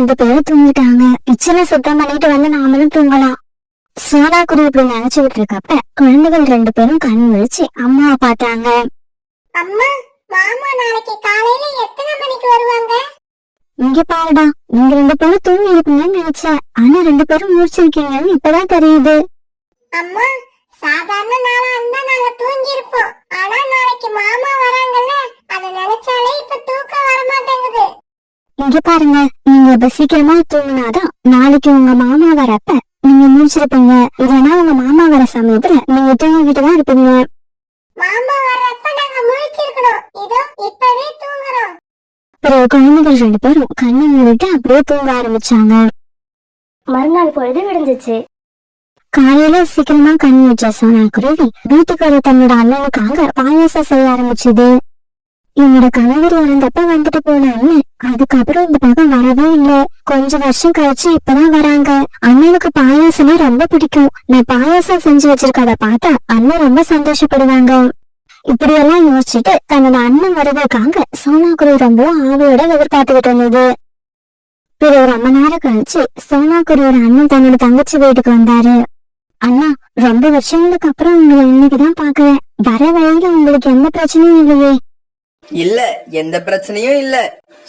2 பேரும் தூங்கிட்டாங்க. கிச்சனை சுத்தம் பண்ணிட்டு வந்து நாமளும் தூங்கலாம். சோனா குருவி இப்படி நினைச்சுக்கிட்டு இருக்கப்ப குழந்தைகள் 2 பேரும் கண் விழிச்சு அம்மாவை பார்த்தாங்க. அம்மா, மாமா நாளைக்கு காலையில எத்தனை மணிக்கு வருவாங்க? இங்க பாருடா, நீங்க 2 பேரும் தூங்கி இருப்பீங்கன்னு நினைச்சேன். ஆனா 2 பேரும் முடிச்சிருக்கீங்கன்னு இப்பதான் தெரியுது. அம்மா, சாதாரண நாளா இருந்தா நாங்க தூங்கி இருப்போம். ஆனா நாளைக்கு மாமா வராங்கல்ல, அத நினைச்சாலே இப்ப தூக்கம் வர மாட்டேங்குது. இங்க பாருங்க, நீங்க இப்ப சீக்கிரமா தூங்கினாதான் நாளைக்கு உங்க மாமா வரப்ப நீங்க முடிச்சிருப்பீங்க. இல்லைன்னா உங்க மாமா வர சமயத்துல நீங்க தூங்கிட்டுதான் இருப்பீங்க. மாமா வர்றப்ப நாங்க முழிச்சிருக்கணும். இதோ இப்பவே தூங்குறோம். பிறகு குழந்தைகள் 2 பேரும் கண்ணை மூடிட்டு அப்படியே தூங்க ஆரம்பிச்சாங்க. மறுநாள் பொழுது விடிஞ்சிச்சு. காலையில சீக்கிரமா கண் வச்ச சோனா குருவி வீட்டுக்கு வர தன்னோட அண்ணனுக்காக பாயாசம் செய்ய ஆரம்பிச்சது. என்னோட கணவர் இறந்தப்ப வந்துட்டு போன அண்ணன் அதுக்கப்புறம் இந்த பக்கம் வரவே இல்லை. கொஞ்சம் வருஷம் கழிச்சு இப்பதான் வராங்க. அண்ணனுக்கு பாயாசமே ரொம்ப பிடிக்கும். நான் பாயாசம் செஞ்சு வச்சிருக்கத பார்த்தா அண்ணன் ரொம்ப சந்தோஷப்படுவாங்க. இப்படி எல்லாம் யோசிச்சுட்டு தன்னோட அண்ணன் வருவதற்காக சோனா குருவி ரொம்ப ஆவையோட எதிர்பார்த்துக்கிட்டு இருந்தது. பிறகு ரொம்ப நேரம் கழிச்சு சோனா குருவியோட அண்ணன் தன்னோட தங்கச்சி வீட்டுக்கு வந்தாரு. அண்ணா, ரொம்ப வருஷங்களுக்கு அப்புறம் உங்களை இன்னைக்குதான் பாக்குறேன். வர வழியில உங்களுக்கு எந்த பிரச்சனையும் இல்லையே? இல்ல, எந்த பிரச்சனையும் இல்ல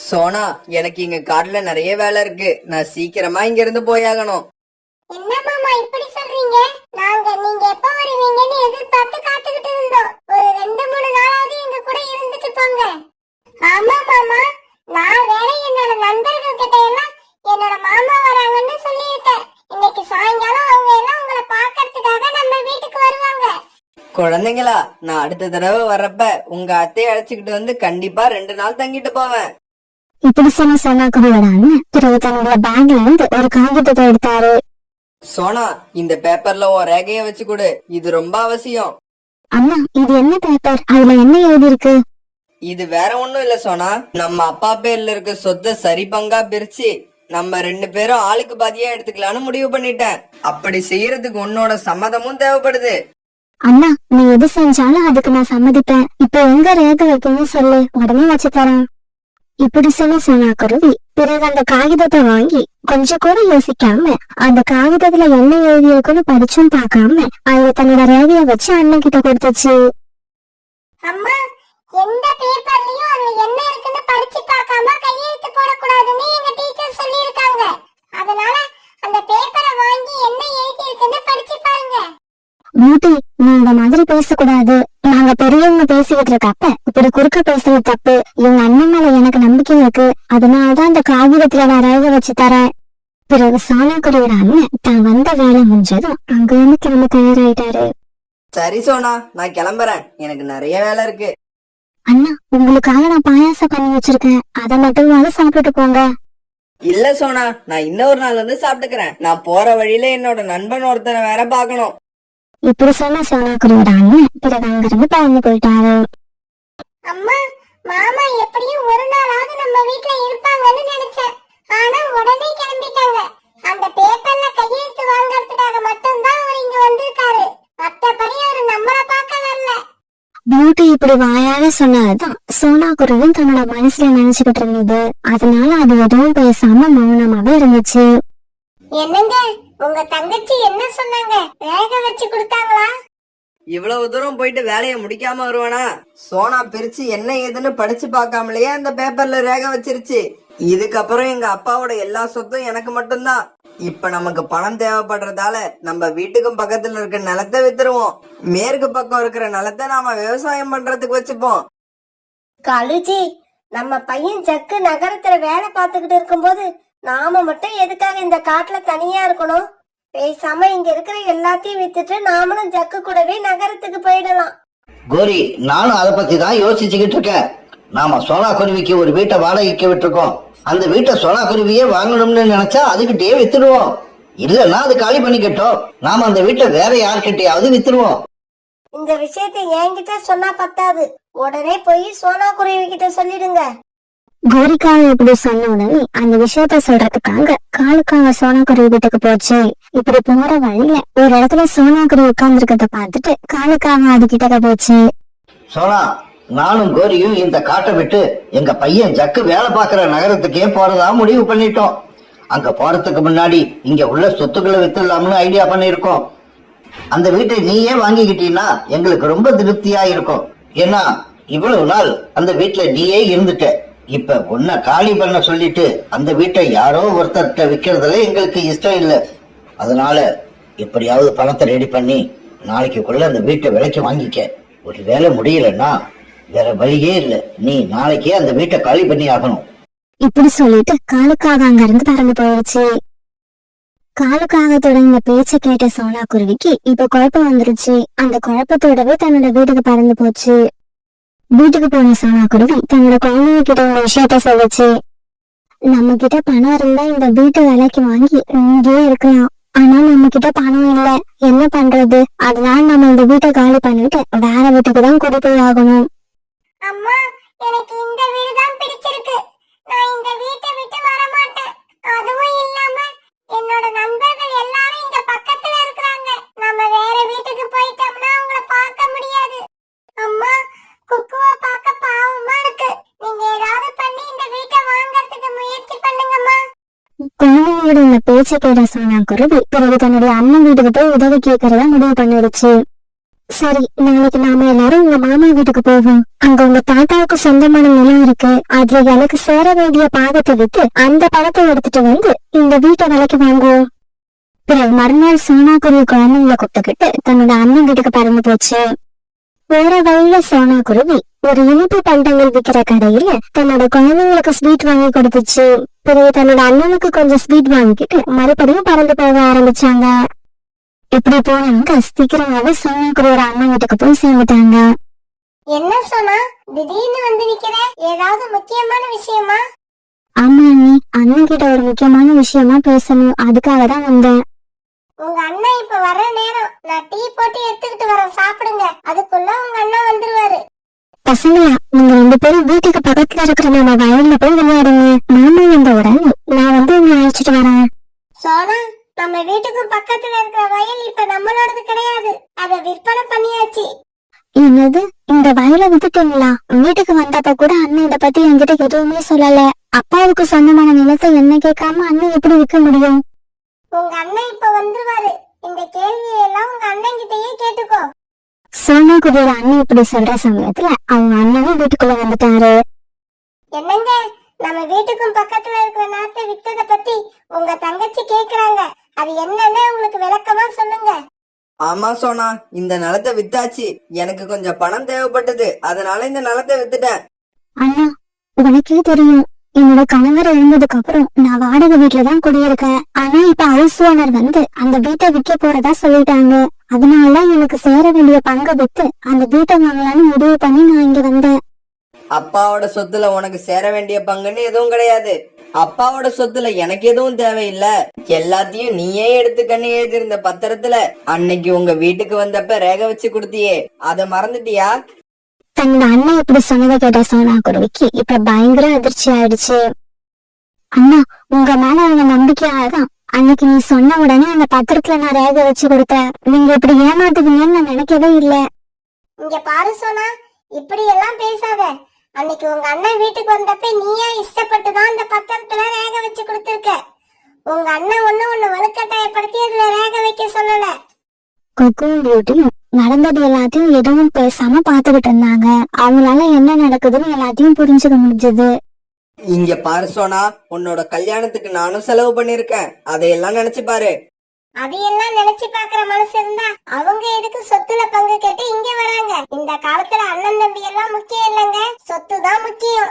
சோனா. எனக்கு இங்க காட்டுல நிறைய வேலை இருக்கு. நான் சீக்கிரமா இங்க இருந்து போயாகணும். என்ன மாமா இப்படி சொல்றீங்க? நாங்க நீங்க எப்ப வருவீங்கன்னு எதிர்பார்த்து காத்துக்கிட்டு இருந்தோம். ஒரு 2-3 நாளாவது எங்க கூட இருந்துட்டு போங்க. ஆமா மாமா, நான் வேற என்னோட நண்பர்கள் கிட்ட எல்லாம் என்னோட மாமா வராங்கன்னு சொல்லியிருக்கேன். இன்னைக்கு சாயங்காலம் அவங்க எல்லாம் உங்களை பாக்கிறதுக்காக நம்ம வீட்டுக்கு வருவாங்க. குழந்தைங்களா, நான் அடுத்த தடவை வர்றப்ப உங்க அத்தையை அழைச்சுக்கிட்டு வந்து கண்டிப்பா 2 நாள் தங்கிட்டு போவேன். இப்படி சொன்ன சோனா குருவியோட அண்ணன் பிறகு தன்னுடைய பேக்ல இருந்து ஒரு காகிதத்தை எடுத்தாரு. சோனா, இந்த பேப்பர்ல உன் ரேகைய வச்சு கொடு. இது ரொம்ப அவசியம். அண்ணா, இது என்ன பேப்பர்? அதுல என்ன எழுதி இருக்கு? இது வேற ஒண்ணும் இல்ல சோனா. நம்ம அப்பா பேர்ல இருக்க சொத்தை சரி பங்கா பிரிச்சு நம்ம 2 பேரும் ஆளுக்கு பாதியா எடுத்துக்கலாம்னு முடிவு பண்ணிட்டேன். அப்படி செய்யறதுக்கு உன்னோட சம்மதமும் தேவைப்படுது. அண்ணா, நீ எது செஞ்சாலும் அதுக்கு நான் சம்மதிப்பேன். இப்ப எங்க ரேகை வைக்கணும்னு சொல்லு, உடனே வச்சு தரேன். இப்படி சொன்ன சோனா குருவி பிறகு அந்த காகிதத்தை வாங்கி கொஞ்சம் கூட யோசிக்காம அந்த காகிதத்துல என்ன எழுதி இருக்குன்னு படிச்சும் பார்க்காம அதுல தன்னோட ரேகைய வச்சு அண்ணன் கிட்ட கொடுத்துச்சு. அம்மா, எந்த பேப்பர்லயும் அதுல என்ன இருக்குன்னு படிச்சு பார்க்காம கையெழுத்து போடக்கூடாதுன்னு எங்க டீச்சர் சொல்லியிருக்காங்க. அதனால அந்த பேப்பரை வாங்கி என்ன எழுதி இருக்குன்னு படிச்சு பாருங்க. மூட்டி, நீ இந்த மாதிரி பேசக்கூடாது. நாங்க பெரியவங்க பேசிக்கிட்டு இருக்கப்ப இப்படி குறுக்க பேசுறது தப்பு. இவங்க அண்ணன் மேல எனக்கு நம்பிக்கை இருக்கு. அதனாலதான் அந்த காகிதத்துல நான் ரேகை வச்சு தரேன். பிறகு சோனா குருவியோட அண்ணன் தான் வந்த வேலை முடிஞ்சதும் அங்க இருந்து கிளம்ப தயாராயிட்டாரு. சரி சோனா, நான் கிளம்புறேன். எனக்கு நிறைய வேலை இருக்கு. அண்ணா, உங்களுக்காக நான் பாயாசம் பண்ணி வச்சிருக்கேன். அதை மட்டும் சாப்பிட்டுட்டு போங்க. இல்ல சோனா, நான் இன்னொரு நாள் வந்து சாப்பிட்டுக்கிறேன். நான் போற வழியில என்னோட நண்பன் ஒருத்தனை வேற பாக்கணும். இப்படி சொன்ன சோனா குருவியோட அண்ணன் பிறகு அங்கிருந்து பறந்து போயிட்டாரு. அம்மா, மாமா எப்படியும் ஒரு நாளாவது நம்ம வீட்ல இருப்பாங்கன்னு நினைச்சேன். ஆனா உடனே கிளம்பிட்டாங்க. அந்த பேப்பர்ல கையெழுத்து வாங்கறதுக்காக மட்டும்தான் அவர் இங்க வந்திருக்காரு. மத்தபடி அவர் நம்மள பார்க்க வரல. பியூட்டி இப்படி வாயால சொன்னதுதான் சோனா குருவியும் தன்னோட மனசுல நினைச்சுக்கிட்டு இருந்தது. அதனால அது எதுவும் பேசாம மௌனமாவே இருந்துச்சு. என்னங்க, உங்க தங்கச்சி என்ன சொன்னாங்க? ரேகை வச்சு கொடுத்தாங்களா? இவ்வளவு தூரம் போயிட்டு வேலையை முடிக்காம வருவானா? சோனா பிரிச்சு என்ன ஏதுன்னு படிச்சு பார்க்காமலேயே அந்த பேப்பர்ல ரேகை வச்சிருச்சு. இதுக்கப்புறம் எங்க அப்பாவோட எல்லா சொத்தும் எனக்கு மட்டும்தான். இப்ப நமக்கு பணம் தேவைப்படுறதால நம்ம வீட்டுக்கும் பக்கத்துல இருக்க நிலத்தை வித்துருவோம். மேற்கு பக்கம் இருக்கிற நிலத்தை நாம விவசாயம் பண்றதுக்கு வச்சுப்போம். காலுஜி, நம்ம பையன் ஜக்கு நகரத்துல வேலை பார்த்துக்கிட்டு இருக்கும்போது நாம மட்டும் எதுக்காக இந்த காட்டுல தனியா இருக்கணும்? பேசாம இங்க இருக்கிற எல்லாத்தையும் வித்துட்டு நாமளும் ஜக்கு கூடவே நகரத்துக்கு போயிடலாம். கோரி, நானும் அதை பத்தி தான் யோசிச்சுக்கிட்டு இருக்கேன். நாம சோனா குருவிக்கு ஒரு வீட்டை வாடகைக்கு விட்டுருக்கோம். அந்த வீட்டை சோனா குருவியே வாங்கணும்னு நினைச்சா அதுகிட்டயே வித்துடுவோம். இல்லன்னா அது காலி பண்ணிக்கட்டும். நாம அந்த வீட்டை வேற யார்கிட்டயாவது வித்துருவோம். இந்த விஷயத்தை என்கிட்ட சொன்னா பத்தாது, உடனே போய் சோனா குருவி கிட்ட சொல்லிடுங்க. கோரிக்காவை இப்படி சொன்ன உடனே அந்த விஷயத்த சொல்றதுக்காக காலுக்காக சோனா குருவி வீட்டுக்கு போச்சு. இப்படி போற வழியில ஒரு இடத்துல சோனா குருவி உட்கார்ந்து இருக்கிறத பார்த்துட்டு காலுக்காக அது கிட்ட போச்சு. சோனா, நானும் கோரியும் இந்த காட்டை விட்டு எங்க பையன் ஜக்கு வேலை பார்க்கிற நகரத்துக்கே போறதா முடிவு பண்ணிட்டோம். அங்க போறதுக்கு முன்னாடி இங்க உள்ள சொத்துக்களை வித்துடலாம்னு ஐடியா பண்ணிருக்கோம். அந்த வீட்டை நீயே வாங்கிக்கிட்டீங்கன்னா எங்களுக்கு ரொம்ப திருப்தியா இருக்கும். ஏன்னா இவ்வளவு நாள் அந்த வீட்டுல நீயே இருந்துட்ட. இப்ப உன்னை காலி பண்ண சொல்லிட்டு அந்த வீட்டை யாரோ ஒருத்தர்கிட்ட விக்கிறதுல எங்களுக்கு இஷ்டம் இல்லை. அதனால எப்படியாவது பணத்தை ரெடி பண்ணி நாளைக்குள்ள அந்த வீட்டை விலைக்கு வாங்கிக்க. ஒரு வேலை முடியலன்னா வேற வழியே இல்லை, நீ நாளைக்கே அந்த வீட்டை காலி பண்ணி ஆகணும். இப்படி சொல்லிட்டு காலுக்காக அங்க இருந்து பறந்து போயிடுச்சு. காலுக்காக தொடங்கின பேச்ச கேட்ட சோனா குருவிக்கு இப்ப குழப்பம் வந்துருச்சு. அந்த குழப்பத்தோடவே தன்னோட வீட்டுக்கு பறந்து போச்சு. வீட்டுக்கு போன சோனா குருவி தன்னோட குழந்தைங்க கிட்ட இந்த விஷயத்த சொல்லுச்சு. நம்ம கிட்ட பணம் இருந்தா இந்த வீட்டை விலைக்கு வாங்கி இங்கேயே இருக்கலாம். ஆனா நம்ம கிட்ட பணம் இல்ல, என்ன பண்றது? அதனால நம்ம இந்த வீட்டை காலி பண்ணிட்டு வேற வீட்டுக்கு தான் குடி போய் ஆகணும். அம்மா, எனக்கு இந்த வீடு தான் பிடிச்சிருக்கு. நான் இந்த வீட்டை விட்டு வர மாட்டேன். அதுவும் இல்லாம என்னோட நண்பர்கள் எல்லாரும் இங்க பக்கத்துல இருக்காங்க. நம்ம வேற வீட்டுக்கு போயிட்டோம்னா அவங்கள பார்க்க முடியாது. அம்மா, குக்குவை பார்க்க பாவமா இருக்கு. நீங்க ஏதாவது பண்ணி இந்த வீட்டை வாங்கறதுக்கு முயற்சி பண்ணுங்கம்மா. குழந்தைங்களோட இந்த பேச்ச கேட்ட சோனா குருவி பிறகு தன்னுடைய அண்ணன் வீட்டுக்கு போய் உதவி கேட்கறதா முடிவு பண்ணிடுச்சு. சரி, நாளைக்கு நாம எல்லாரும் உங்க மாமா வீட்டுக்கு போவோம். அங்க உங்க தாத்தாவுக்கு சொந்தமான நிலம் இருக்கு. அதுல எனக்கு சேர வேண்டிய பாகத்தை விட்டு அந்த பணத்தை எடுத்துட்டு வந்து இந்த வீட்டை விலைக்கு வாங்குவோம். பிறகு மறுநாள் சோனா குருவி குழந்தைங்களை கூப்பிட்டுக்கிட்டு தன்னோட அண்ணன் வீட்டுக்கு பறந்து போச்சு. போற வழியில சோனா குருவி ஒரு இனிப்பு பண்டங்கள் விக்கிற கடையில தன்னோட குழந்தைங்களுக்கு ஸ்வீட் வாங்கி கொடுத்துச்சு. பிறகு தன்னோட அண்ணனுக்கு கொஞ்சம் ஸ்வீட் வாங்கிக்கிட்டு மறுபடியும் பறந்து போக ஆரம்பிச்சாங்க. இப்படி போனவங்க சீக்கிரமாவே சோனா குருவியோட அண்ணன் வீட்டுக்கு போய் சேர்ந்துட்டாங்க. என்ன சொன்னா திடீர்னு வந்து நிக்கிற? ஏதாவது முக்கியமான விஷயமா? ஆமா அண்ணி, அண்ணன் கிட்ட ஒரு முக்கியமான விஷயமா பேசணும், அதுக்காக தான் வந்தேன். உங்க அண்ணன் இப்ப வர்ற நேரம். நான் டீ போட்டு எடுத்துக்கிட்டு வரேன், சாப்பிடுங்க. அதுக்குள்ள உங்க அண்ணன் வந்துருவாரு. பசங்களா, நீங்க 2 பேரும் வீட்டுக்கு பக்கத்துல இருக்கிற நம்ம வயல்ல போய் விளையாடுங்க. மாமா வந்த உடனே நான் வந்து உங்களை அழைச்சிட்டு வரேன். சோனா, நம்ம வீட்டுக்கு பக்கத்துல இருக்கிற வயல் இப்ப நம்மளோடது கிடையாது. அத விற்பனை பண்ணியாச்சு. என்னது, இந்த வயலை வித்துட்டீங்களா? வீட்டுக்கு வந்தப்ப கூட அண்ணன் இத பத்தி என்கிட்ட எதுவுமே சொல்லல. அப்பாவுக்கு சொந்தமான நிலத்தை என்ன கேட்காம அண்ணன் எப்படி விற்க முடியும்? உங்க அண்ணன் இப்ப வந்துருவாரு. இந்த கேள்வியெல்லாம் உங்க அண்ணன் கிட்டயே கேட்டுக்கோ. சோனா குருவியோட அண்ணன் இப்படி சொல்ற சமயத்துல அவங்க அண்ணனும் வீட்டுக்குள்ள வந்துட்டாரு. என்னங்க, நம்ம வீட்டுக்கும் பக்கத்துல இருக்கிற நிலத்தை வித்தத பத்தி உங்க தங்கச்சி கேக்குறாங்க. அது என்னன்னு உங்களுக்கு விளக்கமா சொல்லுங்க. ஆமா சோனா, இந்த நிலத்தை வித்தாச்சு. எனக்கு கொஞ்சம் பணம் தேவைப்பட்டது, அதனால இந்த நிலத்தை வித்துட்டேன். அண்ணா, உனக்கே தெரியும், என்னோட கணவர் இறந்ததுக்கு அப்புறம் நான் வாடகை வீட்டுலதான் குடியிருக்கேன். ஆனா இப்ப ஹவுஸ் ஓனர் வந்து அந்த வீட்டை விற்க போறதா சொல்லிட்டாங்க. அதனால எனக்கு சேர வேண்டிய பங்கை வித்து அந்த வீட்டை வாங்கலாம்னு முடிவு பண்ணி நான் இங்க வந்தேன். அப்பாவோட சொத்துல உனக்கு சேர வேண்டிய பங்குன்னு எதுவும் கிடையாது. அப்பாவோட சொத்துல எனக்கு எதுவும் தேவையில்ல. எல்லாத்தையும் நீயே எடுத்துக்கன்னு எழுதியிருந்த பத்திரத்துல அன்னைக்கு உங்க வீட்டுக்கு வந்தப்ப ரேக வச்சு கொடுத்தியே, அத மறந்துட்டியா? தன்னோட அண்ணன் இப்படி சொன்னதை கேட்ட சோனா குருவிக்கு இப்ப பயங்கர அதிர்ச்சி ஆயிடுச்சு. அண்ணா, உங்க மேல அவங்க நம்பிக்கையாலதான் அன்னைக்கு நீ சொன்ன உடனே அந்த பத்திரத்துல நான் ரேக வச்சு கொடுத்தேன். நீங்க இப்படி ஏமாத்துவீங்கன்னு நான் நினைக்கவே இல்ல. இங்க பாரு சோனா, இப்படி எல்லாம் பேசாத. அன்னைக்கு உங்க அண்ணன் வீட்டுக்கு வந்தப்ப நீயா இஷ்டப்பட்டுதான் அந்த பத்திரத்துல ரேக வச்சு கொடுத்திருக்க. உங்க அண்ணன் ஒண்ணு வலுக்கட்டாயப்படுத்தி அதுல ரேக வைக்க சொல்லல. கொக்கும் பியூட்டியும் நடந்தது எல்லாத்தையும் எதுவும் பேசாம பாத்துக்கிட்டு இருந்தாங்க. அவங்களால என்ன நடக்குதுன்னு எல்லாத்தையும் புரிஞ்சுக்க முடிஞ்சது. இங்க பாரு சோனா, உன்னோட கல்யாணத்துக்கு நானும் செலவு பண்ணிருக்கேன். அதையெல்லாம் நினைச்சு பாரு. அதையெல்லாம் நினைச்சு பாக்குற மனசு இருந்தா அவங்க எதுக்கு சொத்துல பங்கு கேட்டு இங்க வராங்க? இந்த காலத்துல அண்ணன் தம்பி எல்லாம் முக்கியம் இல்லைங்க, சொத்து தான் முக்கியம்.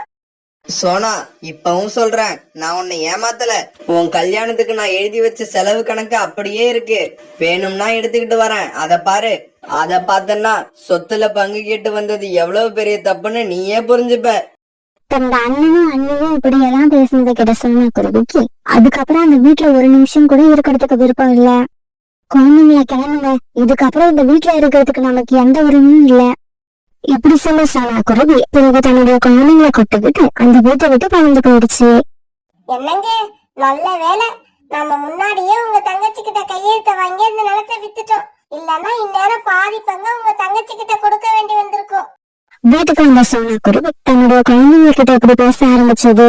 சோனா, இப்பவும் சொல்றேன், நான் உன்னை ஏமாத்தல. உன் கல்யாணத்துக்கு நான் எழுதி வச்ச செலவு கணக்கு அப்படியே இருக்கு. வேணும்னா எடுத்துக்கிட்டு வரேன், அத பாரு. அத பார்த்தன்னா சொத்துல பங்கு கேட்டு வந்தது எவ்வளவு பெரிய தப்புன்னு நீயே புரிஞ்சுப்ப. தன்னோட அண்ணனும் அண்ணியும் இப்படி எல்லாம் பேசுனதை கிட்ட சொன்ன குருவிக்கு அதுக்கப்புறம் அந்த வீட்டுல ஒரு நிமிஷம் கூட இருக்கிறதுக்கு விருப்பம் இல்ல. குழந்தைங்களை கிளம்புங்க, இதுக்கப்புறம் இந்த வீட்டுல இருக்கிறதுக்கு நமக்கு எந்த உரிமையும் இல்ல. இப்படி சொல்ல சோனா குருவி பிறகு தன்னுடைய குழந்தைங்களை கொட்டுக்கிட்டு அந்த வீட்டை விட்டு பறந்து போயிடுச்சு. என்னங்க, நல்ல வேலை நம்ம முன்னாடியே உங்க தங்கச்சி கிட்ட கையெழுத்த வாங்கி அந்த நிலத்தை வித்துட்டோம். இல்லன்னா இந்நேரம் பாதி பங்க உங்க தங்கச்சி கிட்ட கொடுக்க வேண்டி வந்திருக்கும். வீட்டுக்கு வந்த சோனா குருவி தன்னுடைய குழந்தைங்க கிட்ட இப்படி பேச ஆரம்பிச்சது.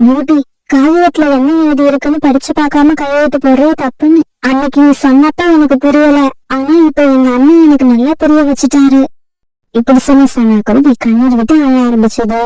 பியூட்டி, காகிதத்துல என்ன எழுதி இருக்குன்னு படிச்சு பார்க்காம கையெழுத்து போடுறது தப்புன்னு அன்னைக்கு நீ சொன்னப்ப எனக்கு புரியல. ஆனா இப்ப எங்க அண்ணன் எனக்கு நல்லா புரிய வச்சுட்டாரு. இப்படி சொன்ன சனா குருவி கண்ணீர் விட்டு அழ ஆரம்பிச்சது.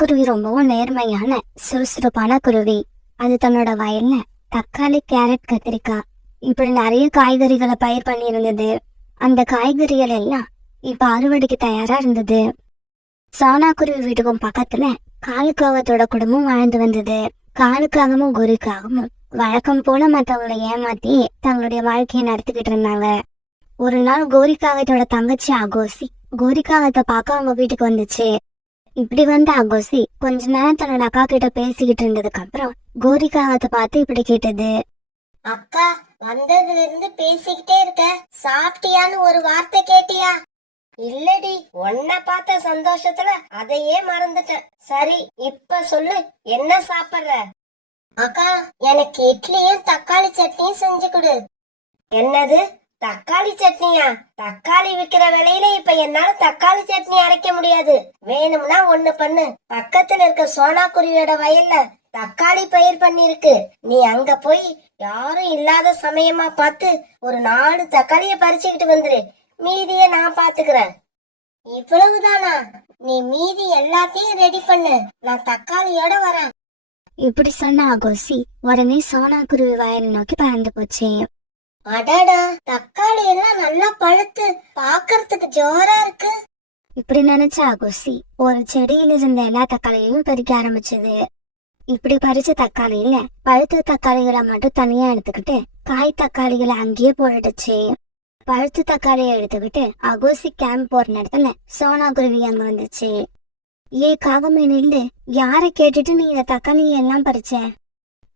குருவி ரொம்பவும் நேர்மையான சுறுசுறுப்பான குருவி. அது தன்னோட வயல்ல தக்காளி, கேரட், கத்திரிக்காய் இப்படி நிறைய காய்கறிகளை பயிர் பண்ணி இருந்தது. அந்த காய்கறிகள் எல்லாம் இப்ப அறுவடைக்கு தயாரா இருந்தது. சோனா குருவி வீட்டுக்கும் பக்கத்துல காலுக்காகத்தோட குடும்பம் வாழ்ந்து வந்தது. காலுக்காகவும் கோரிக்காகவும் வழக்கம் போல மத்தவங்களை ஏமாத்தி தங்களுடைய வாழ்க்கையை நடத்திக்கிட்டு இருந்தாங்க. ஒரு நாள் கோரிக்காகத்தோட தங்கச்சி அகோசி கோரிக்காகத்தை பார்க்க அவங்க வீட்டுக்கு வந்துச்சு. இப்படி வந்த அகோசி கொஞ்ச நேரம் தன்னோட அக்கா கிட்ட பேசிக்கிட்டு இருந்ததுக்கு அப்புறம் கோரிக்காகத்தை பார்த்து இப்படி கேட்டது. அக்கா, வந்ததுல இருந்து பேசிக்கிட்டே இருக்க, சாப்பிட்டியான்னு ஒரு வார்த்தை கேட்டியா? இல்லடி, உன்னை பார்த்த சந்தோஷத்துல அதையே மறந்துட்டேன். சரி, இப்ப சொல்லு, என்ன சாப்பிடுற? அக்கா, எனக்கு இட்லியும் தக்காளி சட்னியும் செஞ்சு கொடு. என்னது, தக்காளி சட்னியா? தக்காளி விக்கிற விலையில இப்ப என்னால தக்காளி சட்னி அரைக்க முடியாது. வேணும்னா ஒண்ணு பண்ணு, பக்கத்துல இருக்க சோனா குருவியோட வயல்ல தக்காளி பயிர் பண்ணிருக்கு. நீ அங்க போய் யாரும் இல்லாத சமயமா பார்த்து ஒரு 4 தக்காளிய பறிச்சுக்கிட்டு வந்துரு. மீதிய நான் பாத்துக்கிறேன். இவ்வளவுதானா? நீ மீதி எல்லாத்தையும் ரெடி பண்ணு, நான் தக்காளியோட வரேன். இப்படி சொன்ன அகோசி உடனே சோனா குருவி வயலை நோக்கி பறந்து போச்சு. அடடா, தக்காளி எல்லாம் நல்லா பழுத்து பாக்குறதுக்கு ஜோரா இருக்கு. இப்படி நினைச்ச அகோசி ஒரு செடியில இருந்த எல்லா தக்காளியையும் பறிக்க ஆரம்பிச்சது. இப்படி பறிச்ச தக்காளியில பழுத்த தக்காளிகளை மட்டும் தனியா எடுத்துக்கிட்டு காய் தக்காளிகளை அங்கேயே போட்டுடுச்சு. பழுத்த தக்காளியை எடுத்துக்கிட்டு அகோசி கேம்ப் போற நேரத்துல சோனா குருவி அங்க வந்துச்சு. காகமே நில்லு, யாரை கேட்டுட்டு நீ இந்த தக்காளியை எல்லாம் பறிச்ச?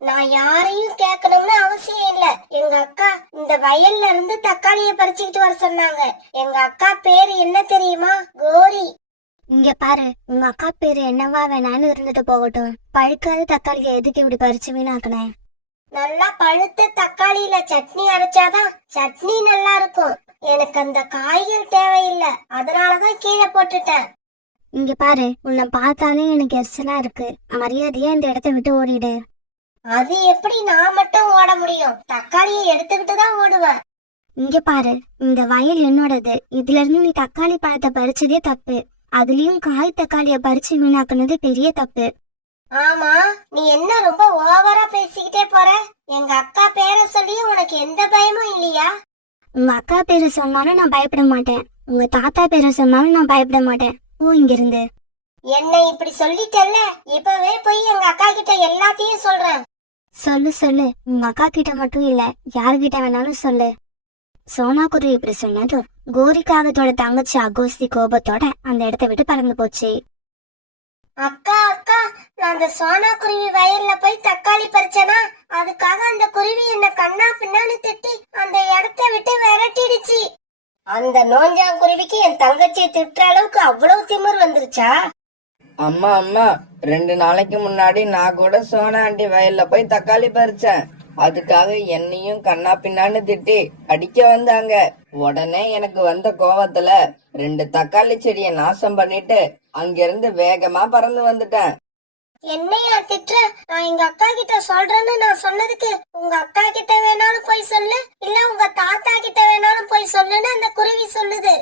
நான் யாரையும் கேட்கணும்னு அவசியம் இல்ல. எங்க அக்கா இந்த வயல்ல இருந்து தக்காளிய பறிச்சுக்கிட்டு வர சொன்னாங்க. எங்க அக்கா பேரு என்ன தெரியுமா? கோரி. இங்க பாரு, உங்க அக்கா பேரு என்னவா வேணாலும் இருந்துட்டு போகட்டும். பழுக்காத தக்காளியை எதுக்கு இப்படி பறிச்சு வீணாக்குன? நல்லா பழுத்த தக்காளியில சட்னி அரைச்சாதான் சட்னி நல்லா இருக்கும். எனக்கு அந்த காய்கள் தேவையில்லை, அதனாலதான் கீழே போட்டுட்டேன். இங்க பாரு, உன்னை பார்த்தாலே எனக்கு எரிச்சலா இருக்கு. மரியாதையா இந்த இடத்த விட்டு ஓடிடு. அது எப்படி நான் மட்டும் ஓட முடியும்? தக்காளியை எடுத்துக்கிட்டு தான் ஓடுவேன். இங்க பாரு, இந்த வயல் என்னோடது. இதுல இருந்து நீ தக்காளி பழத்தை பறிச்சதே தப்பு. அதுலயும் காய் தக்காளிய பறிச்சு வீணாக்குனது பெரிய தப்பு. ஆமா, நீ என்ன ரொம்ப ஓவரா பேசிக்கிட்டே போற? எங்க அக்கா பேரை சொல்லி உனக்கு எந்த பயமும் இல்லையா? உங்க அக்கா பேரை சொன்னாலும் நான் பயப்பட மாட்டேன். உங்க தாத்தா பேரை சொன்னாலும் நான் பயப்பட மாட்டேன். ஓ, இங்க இருந்து. என்ன இப்படி சொல்லிட்டல்ல, இப்பவே போய் எங்க அக்கா கிட்ட எல்லாத்தையும் சொல்றேன். சொல்லு சொல்லு, உங்க அக்கா கிட்ட மட்டும் இல்ல, யாருகிட்ட வேணாலும் சொல்லு. சோனா குருவி இப்படி சொன்னதும் கோரிக்காகத்தோட தங்கச்சி அகோசி கோபத்தோட அந்த இடத்த விட்டு பறந்து போச்சு. அக்கா அக்கா, நான் அந்த சோனா குருவி வயல்ல போய் தக்காளி பறிச்சேனா, அதுக்காக அந்த குருவி என்ன கண்ணா பின்னான்னு திட்டி அந்த இடத்த விட்டு விரட்டிடுச்சு. அந்த நோஞ்சாங்குருவிக்கு என் தங்கச்சியை திட்டுற அளவுக்கு அவ்வளவு திமிர் வந்துருச்சா? அம்மா அம்மா, 2 நாளைக்கு முன்னாடி நான் கூட சோனா ஆண்டி வயல்ல போய் தக்காளி பறிச்சேன். அதுக்காக என்னையும் கண்ணா பின்னான்னு திட்டி அடிக்க வந்தாங்க. உடனே எனக்கு வந்த கோவத்துல 2 தக்காளி செடியை நாசம் பண்ணிட்டு அங்கிருந்து வேகமா பறந்து வந்துட்டேன். என்னையா திட்டுற? நான் எங்க அக்கா கிட்ட சொல்றேன்னு நான் சொன்னதுக்கு உங்க அக்கா கிட்ட வேணாலும் போய் சொல்லு, இல்ல உங்க தாத்தா கிட்ட வேணாலும் போய் சொல்லுன்னு அந்த குருவி சொல்லுது.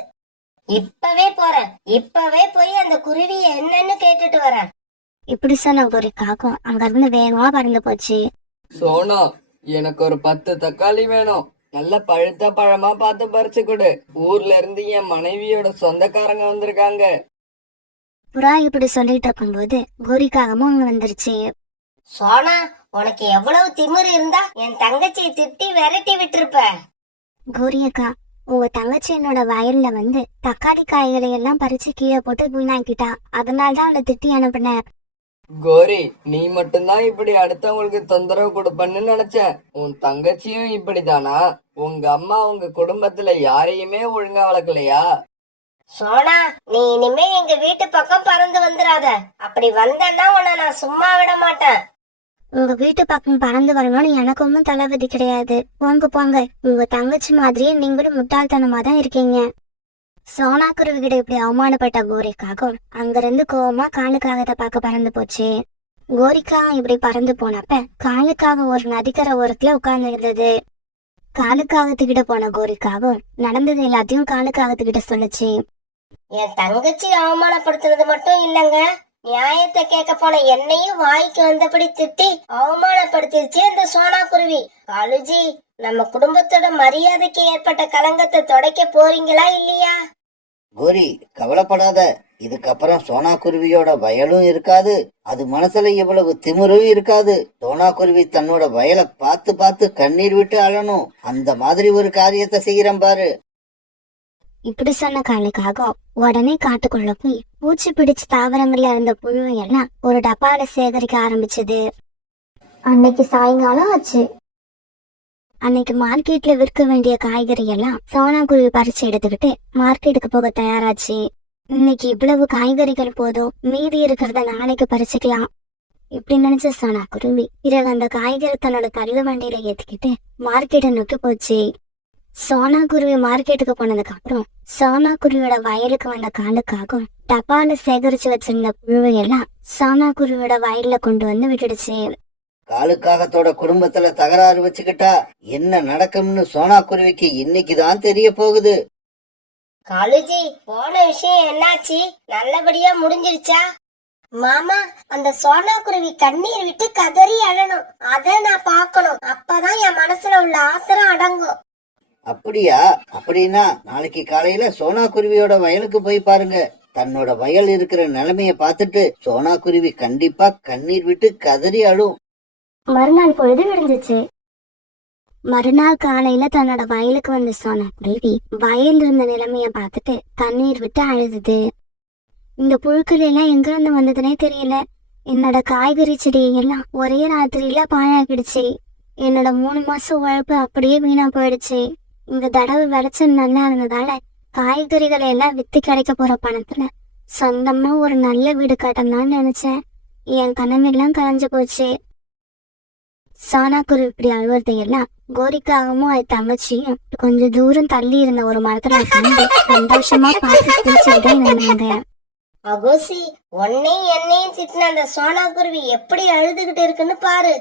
இப்பவே போறேன், இப்பவே போய் அந்த குருவிய என்னன்னு கேட்டுட்டு வரேன். இப்படி சொன்ன ஒரு காகம் அங்க இருந்து வேகமா பறந்து போச்சு. சோனா, எனக்கு ஒரு 10 தக்காளி வேணும். நல்ல பழுத்த பழமா பார்த்து பறிச்சு கொடு. ஊர்ல இருந்து என் மனைவியோட சொந்தக்காரங்க வந்திருக்காங்க. புறா இப்படி சொல்லிட்டு இருக்கும்போது கோரிக்காகமும் அங்க வந்துருச்சு. சோனா, உனக்கு எவ்வளவு திமிரு இருந்தா என் தங்கச்சியை திட்டி விரட்டி விட்டுருப்ப. கோரியக்கா, உங்க தங்கச்சி என்னோட வயல்ல வந்து தக்காளி காய்களை எல்லாம் பறிச்சு கீழே போட்டு வீணாக்கிட்டா. அதனாலதான் அவளை திட்டி அனுப்புனேன். கோரி, நீ மட்டும்தான் இப்படி அடுத்தவங்களுக்கு தொந்தரவு கொடுப்பன்னு நினைச்ச. உன் தங்கச்சியும் இப்படிதானா? உங்க அம்மா உங்க குடும்பத்துல யாரையுமே ஒழுங்கா வளர்க்கலையா? சோனா, நீ இனிமே எங்க வீட்டு பக்கம் பறந்து வந்துடாத. அப்படி வந்தன்னா உன்னை நான் சும்மா விட மாட்டேன். உங்க வீட்டு பக்கம் பறந்து வரணும்னு எனக்கு ஒன்றும் தளபதி கிடையாது. போங்க போங்க, உங்க தங்கச்சி மாதிரியே நீங்களும் முட்டாள்தனமா தான் இருக்கீங்க. சோனா குருவி கிட்ட இப்படி அவமானப்பட்ட கோரிக்காகம் அங்கிருந்து கோவமா காலுக்காகத்தை பார்க்க பறந்து போச்சு. கோரிக்காகம் இப்படி பறந்து போனப்ப காலுக்காக ஒரு நதிக்கரை ஓரத்துல உட்கார்ந்து இருந்தது. காலுக்காகத்துக்கிட்ட போன கோரிக்காகம் நடந்தது எல்லாத்தையும் காலுக்காகத்துக்கிட்ட சொல்லுச்சு. என் தங்கச்சி அவமானப்படுத்துறது மட்டும் இல்லங்க, நியாயத்தை கேட்க போன என்னையும் வாய்க்கு வந்தபடி திட்டி அவமானப்படுத்திருச்சு அந்த சோனா குருவி. காலுஜி, நம்ம குடும்பத்தோட மரியாதைக்கு ஏற்பட்ட களங்கத்தை துடைக்க போறீங்களா இல்லையா? கோரி, கவலைப்படாத. இதுக்கப்புறம் சோனா குருவியோட வயலும் இருக்காது, அது மனசுல இவ்வளவு திமிரும் இருக்காது. சோனா குருவி தன்னோட வயலை பார்த்து பார்த்து கண்ணீர் விட்டு அழணும். அந்த மாதிரி ஒரு காரியத்தை செய்யறேன் பாரு. இப்படி சொன்ன காலுக்காக உடனே காட்டுக்குள்ள போய் பூச்சி பிடிச்ச தாவரங்கள்ல இருந்த புழுவை எல்லாம் ஒரு டப்பால சேகரிக்க ஆரம்பிச்சது. அன்னைக்கு சாயங்காலம் ஆச்சு. அன்னைக்கு மார்க்கெட்ல விற்க வேண்டிய காய்கறி எல்லாம் சோனா குருவி பறிச்சு எடுத்துக்கிட்டு மார்க்கெட்டுக்கு போக தயாராச்சு. இன்னைக்கு இவ்வளவு காய்கறிகள் போதும், மீதி இருக்கிறத நாளைக்கு பறிச்சுக்கலாம் இப்படி நினைச்ச சோனா குருவி பிறகு அந்த காய்கறி தன்னோட தள்ளு வண்டியில ஏத்திக்கிட்டு மார்க்கெட்டை நோக்கி போச்சு. சோனா குருவி மார்க்கெட்டுக்கு போனதுக்கு அப்புறம் சோனா குருவியோட வயலுக்கு வந்த காலுக்காக டப்பால சேகரிச்சு வச்சிருந்த புழுவை எல்லாம் சோனா குருவியோட வயல்ல கொண்டு வந்து விட்டுடுச்சு. காலுக்காகத்தோட குடும்பத்துல தகராறு வச்சுக்கிட்டா என்ன நடக்கும்னு சோனா குருவிக்கு இன்னைக்குதான் தெரிய போகுது. காலுஜி, போன விஷயம் என்னாச்சு? நல்லபடியா முடிஞ்சிருச்சா? மாமா, அந்த சோனா குருவி கண்ணீர் விட்டு கதறி அழணும். அத நான் பார்க்கணும். அப்பதான் என் மனசுல உள்ள ஆத்திரம் அடங்கும். அப்படியா? அப்படின்னா நாளைக்கு காலையில சோனா குருவியோட வயலுக்கு போய் பாருங்க. தன்னோட வயல் இருக்கிற நிலைமைய பார்த்துட்டு சோனா குருவி கண்டிப்பா கண்ணீர் விட்டு கதறி அழும். மறுநாள் பொழுது விடிஞ்சிச்சு. மறுநாள் காலையில தன்னோட வயலுக்கு வந்த சோனா குருவி வயல் இருந்த நிலைமைய பார்த்துட்டு கண்ணீர் விட்டு அழுதுது. இந்த புழுக்கள் எல்லாம் எங்க இருந்து வந்ததுன்னே தெரியல. என்னோட காய்கறி செடியெல்லாம் ஒரே ராத்திரியில பாழாக்கிடுச்சு. என்னோட 3 மாசம் உழைப்பு அப்படியே வீணா போயிடுச்சு. இந்த தடவை விளைச்சல் நல்லா இருந்ததால காய்கறிகளை எல்லாம் வித்து கிடைக்க போற பணத்துல சொந்தமா ஒரு நல்ல வீடு கட்டணும்னு நினைச்சேன். என் கனவெல்லாம் கலைஞ்சு போச்சு. சோனா குருவி இப்படி அழுவதையெல்லாம் கோரிக்காகவும் அது தங்கச்சியும் கொஞ்சம் தூரம் தள்ளி இருந்த ஒரு மரத்துல உட்காந்து சந்தோஷமா பார்த்து சிரிச்சுக்கிட்டே இருந்தாங்க. அகோசி, உன்னையும் என்னையும் திட்டின அந்த சோனா குருவி எப்படி அழுதுகிட்டு இருக்குன்னு பாரு.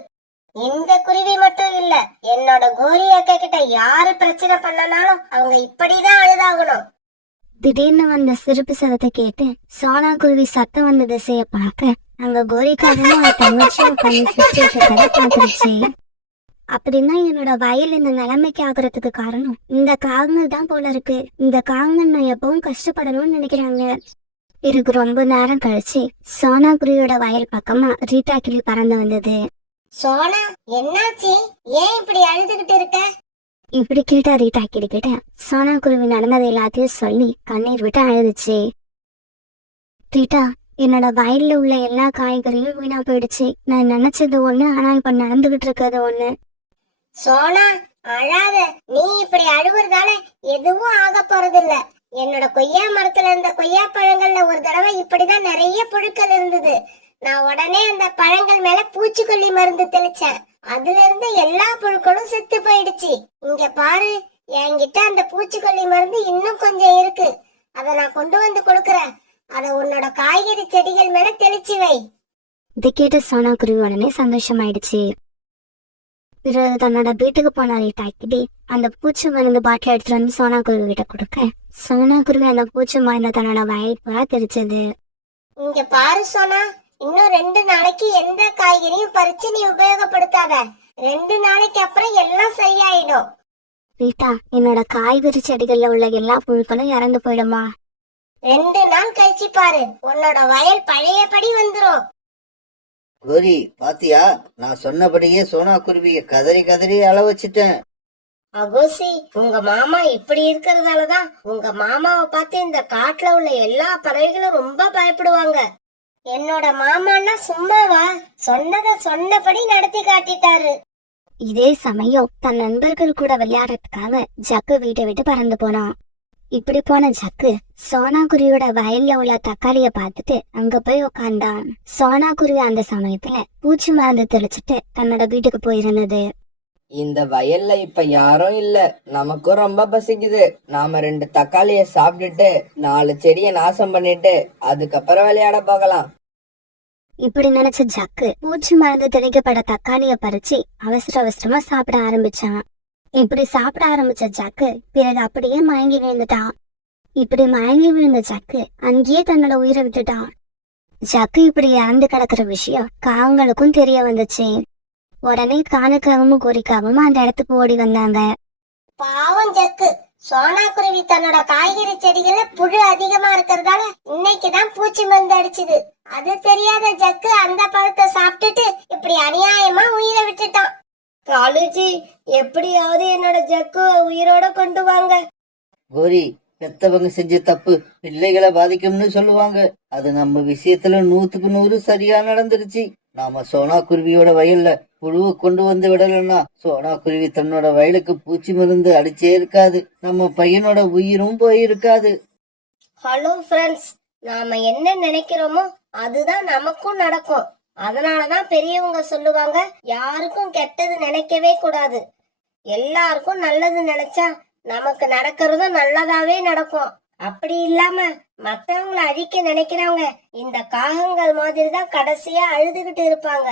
இந்த குருவி மட்டும் இல்ல, என்னோட கோரி அக்கா கிட்ட யாரு பிரச்சனை பண்ணனாலும் அவங்க இப்படிதான் அழுதாகணும். திடீர்னு வந்த சிரிப்பு சதத்தை கேட்டு சோனா குருவி சத்தம் வந்த திசைய பார்க்க அங்க கோரிக்காகவும் அது தங்கச்சியும் பண்ணி சிரிச்சுட்டு இருக்கதை பார்த்துருச்சு. அப்படின்னா என்னோட வயல் இந்த நிலைமைக்கு ஆகுறதுக்கு காரணம் இந்த காகங்கள் தான் போல இருக்கு. இந்த காகங்கள் நான் எப்பவும் கஷ்டப்படணும்னு நினைக்கிறாங்க. இதுக்கு ரொம்ப நேரம் கழிச்சு சோனா குருவியோட வயல் பக்கமா ரீட்டா கிளி பறந்து வந்தது. சோனா, என்னாச்சு? ஏன் இப்படி அழுதுகிட்டு இருக்க? இப்படி கேட்டா ரீட்டா கிளி கிட்ட சோனா குருவி நடந்தது எல்லாத்தையும் சொல்லி கண்ணீர் விட்டு அழுதுச்சு. ரீட்டா, என்னோட வயல்ல உள்ள எல்லா காய்கறியும் வீணா போயிடுச்சு. நான் நினைச்சது ஒண்ணு, ஆனா இப்ப நடந்துகிட்டு இருக்கிறது ஒண்ணு. சோனா, அழாத. நீ இப்படி அழுவுறதால எதுவும் ஆக போறது இல்ல. என்னோட கொய்யா மரத்துல இருந்த கொய்யா பழங்கள்ல ஒரு தடவை இப்படிதான் நிறைய புழுக்கள் இருந்தது. நான் உடனே அந்த பழங்கள் மேல பூச்சிக்கொல்லி மருந்து தெளிச்சேன். அதுல இருந்து எல்லா புழுக்களும் செத்து போயிடுச்சு. இங்க பாரு, என்கிட்ட அந்த பூச்சிக்கொல்லி மருந்து இன்னும் கொஞ்சம் இருக்கு. அத நான் கொண்டு வந்து கொடுக்கறேன். அத உன்னோட காய்கறி செடிகள் மேல தெளிச்சு வை. இதை கேட்ட சோனா குருவி உடனே சந்தோஷமாயிடுச்சு. பிறகு தன்னோட வீட்டுக்கு போன ரீட்டா கிளி அந்த பூச்சி மருந்து பாட்டில் எடுத்துட்டு வந்து சோனா குருவி கிட்ட கொடுக்க சோனா குருவி அந்த பூச்சி மருந்தை தன்னோட வயல் பூரா தெரிச்சது. இங்க பாரு சோனா, இன்னும் 2 நாளைக்கு எந்த காய்கறியும் பறிச்சு நீ உபயோகப்படுத்தாத. 2 நாளைக்கு அப்புறம் எல்லாம் சரியாயிடும். ரீட்டா, என்னோட காய்கறி செடிகள்ல உள்ள எல்லா புழுக்களும் இறந்து போயிடுமா? 2 நாள் கழிச்சு பாரு, உன்னோட வயல் பழையபடி வந்துரும். கோரி, பாத்தியா? நான் சொன்னபடியே சோனா குருவிய கதறி கதறி அழ வச்சிட்டேன். அகோசி, உங்க மாமா இப்படி இருக்கிறதாலதான் உங்க மாமாவை பார்த்து இந்த காட்டுல உள்ள எல்லா பறவைகளும் ரொம்ப பயப்படுவாங்க. என்னோட மாமான்னா சும்மாவா? சொன்னதை சொன்னபடி நடத்தி காட்டிட்டாரு. இதே சமயம் தன் நண்பர்கள் கூட விளையாடுறதுக்காக ஜக்கு வீட்டை விட்டு பறந்து போனான். இப்படி போன ஜக்கு சோனா குருவியோட வயல்ல உள்ள தக்காளிய பார்த்துட்டு அங்க போய் உட்கார்ந்தான். சோனா குருவி அந்த சமயத்துல பூச்சி மருந்து தெளிச்சுட்டு தன்னோட வீட்டுக்கு போயிருந்தது. இந்த வயல்ல இப்ப யாரும் இல்ல, நமக்கும் ரொம்ப பசிக்குது. நாம 2 தக்காளிய சாப்பிட்டுட்டு 4 செடியை நாசம் பண்ணிட்டு அதுக்கப்புறம் விளையாட போகலாம். இப்படி நினைச்ச ஜக்கு பூச்சி மருந்து தெளிக்கப்பட தக்காளிய பறிச்சு அவசர அவசரமா சாப்பிட ஆரம்பிச்சான். இப்படி சாப்பிட ஆரம்பிச்ச ஜக்கு பிறகு அப்படியே மயங்கி விழுந்துட்டான். இப்படி மயங்கி விழுந்த ஜக்கு அங்கேயே தன்னோட உயிரை விட்டுட்டான். ஜக்கு இப்படி இறந்து கிடக்குற விஷயம் காவங்களுக்கும் தெரிய வந்துச்சு. உடனே காலுக்காகவும் கோரிக்காகவும் அந்த இடத்துக்கு ஓடி வந்தாங்க. பாவம் ஜக்கு, சோனா குருவி தன்னோட காய்கறி செடிகள்ல புழு அதிகமா இருக்கிறதால இன்னைக்குதான் பூச்சி மருந்து அடிச்சுது. அது தெரியாத ஜக்கு அந்த பழத்தை சாப்பிட்டுட்டு இப்படி அநியாயமா உயிரை விட்டுட்டான். காலுஜி, எப்படியாவது என்னோட ஜக்கு உயிரோட கொண்டு வாங்க. கோரி, பெத்தவங்க செஞ்ச தப்பு பிள்ளைகளை பாதிக்கும்னு சொல்லுவாங்க. அது நம்ம விஷயத்துல 100க்கு 100 சரியா நடந்துருச்சு. நாம சோனா குருவியோட வயல்ல புழுவை கொண்டு வந்து விடலன்னா சோனா குருவி தன்னோட வயலுக்கு பூச்சி மருந்து அடிச்சே இருக்காது. நம்ம பையனோட உயிரும் போயிருக்காது. ஹலோ ஃப்ரெண்ட்ஸ், நாம என்ன நினைக்கிறோமோ அதுதான் நமக்கும் நடக்கும். அதனாலதான் பெரியவங்க சொல்லுவாங்க, யாருக்கும் கெட்டது நினைக்கவே கூடாது. எல்லாருக்கும் நல்லது நினைச்சா நமக்கு நடக்கிறதும் நல்லதாவே நடக்கும். அப்படி இல்லாம மத்தவங்களை அழிக்க நினைக்கிறவங்க இந்த காகங்கள் மாதிரி தான் கடைசியா அழுதுகிட்டு இருப்பாங்க.